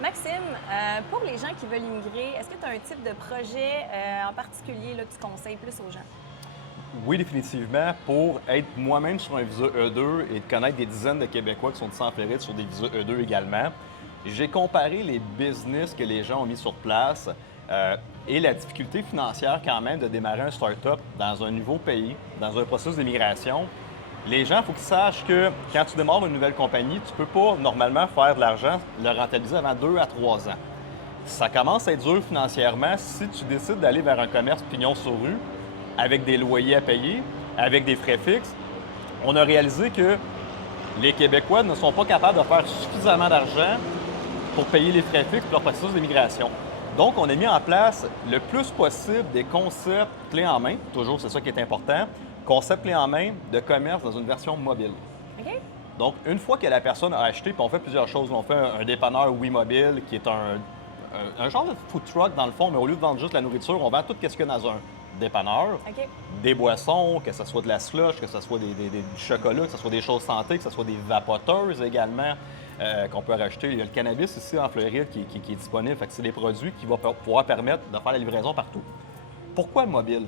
Maxime, pour les gens qui veulent immigrer, est-ce que tu as un type de projet en particulier là, que tu conseilles plus aux gens? Oui, définitivement. Pour être moi-même sur un visa E2 et de connaître des dizaines de Québécois qui sont ici en Floride sur des visas E2 également, j'ai comparé les business que les gens ont mis sur place et la difficulté financière quand même de démarrer un start-up dans un nouveau pays, dans un processus d'immigration. Les gens, il faut qu'ils sachent que quand tu démarres une nouvelle compagnie, tu ne peux pas normalement faire de l'argent, le rentabiliser avant 2 à 3 ans. Ça commence à être dur financièrement si tu décides d'aller vers un commerce pignon sur rue avec des loyers à payer, avec des frais fixes. On a réalisé que les Québécois ne sont pas capables de faire suffisamment d'argent pour payer les frais fixes pour leur processus d'immigration. Donc, on a mis en place le plus possible des concepts clés en main, toujours c'est ça qui est important, concepts clés en main de commerce dans une version mobile. OK? Donc, une fois que la personne a acheté, puis on fait plusieurs choses. On fait un dépanneur Mobile qui est un genre de food truck dans le fond, mais au lieu de vendre juste la nourriture, on vend tout ce qu'il y a dans un dépanneur. OK. Des boissons, que ce soit de la slush, que ce soit du chocolat, que ce soit des choses santé, que ce soit des vapoteuses également qu'on peut racheter. Il y a le cannabis ici en Floride qui est disponible. Fait que c'est des produits qui vont pouvoir permettre de faire la livraison partout. Pourquoi le mobile?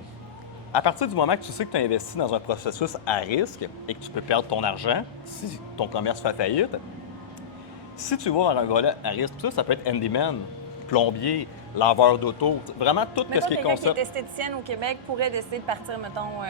À partir du moment que tu sais que tu as investi dans un processus à risque et que tu peux perdre ton argent si ton commerce fait faillite, si tu vas vers un volet à risque, ça peut être handyman, plombier, laveur d'auto, vraiment tout ce Mettons qui est quelqu'un qui concept. est esthéticienne au Québec pourrait décider de partir, mettons,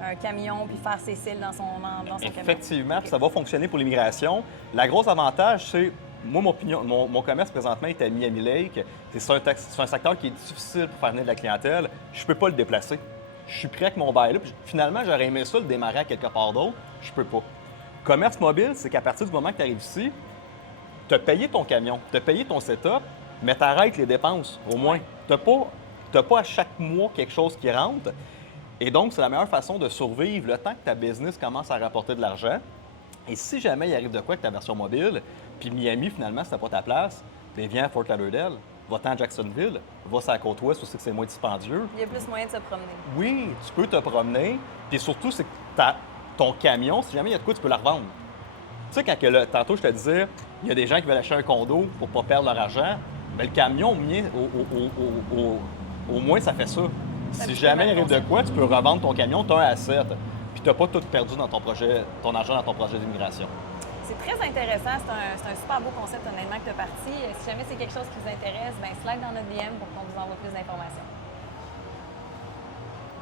un camion puis faire ses cils dans son camion. Effectivement, puis ça va fonctionner pour l'immigration. La grosse avantage, c'est, moi, mon commerce présentement est à Miami Lake. C'est un secteur qui est difficile pour faire venir de la clientèle. Je ne peux pas le déplacer. Je suis prêt avec mon bail là. Puis finalement, j'aurais aimé ça le démarrer à quelque part d'autre. Je peux pas. Commerce mobile, c'est qu'à partir du moment que tu arrives ici, tu as payé ton camion, tu as payé ton setup, mais tu arrêtes les dépenses, au moins. Tu n'as pas à chaque mois quelque chose qui rentre. Et donc, c'est la meilleure façon de survivre le temps que ta business commence à rapporter de l'argent. Et si jamais il arrive de quoi avec ta version mobile, puis Miami, finalement, c'était pas ta place, bien, viens à Fort Lauderdale, va-t'en à Jacksonville, va sur la côte ouest, où c'est que c'est moins dispendieux. Il y a plus moyen de se promener. Oui, tu peux te promener. Puis surtout, c'est que ton camion, si jamais il y a de quoi, tu peux la revendre. Tu sais, tantôt, je te disais, il y a des gens qui veulent acheter un condo pour ne pas perdre leur argent. Bien, le camion, au moins, ça fait ça. Si jamais il arrive de quoi, tu peux revendre ton camion, tu as un asset. Puis tu n'as pas tout perdu dans ton argent dans ton projet d'immigration. C'est très intéressant. C'est un super beau concept, honnêtement, que tu as parti. Si jamais c'est quelque chose qui vous intéresse, bien, slide dans notre DM pour qu'on vous envoie plus d'informations.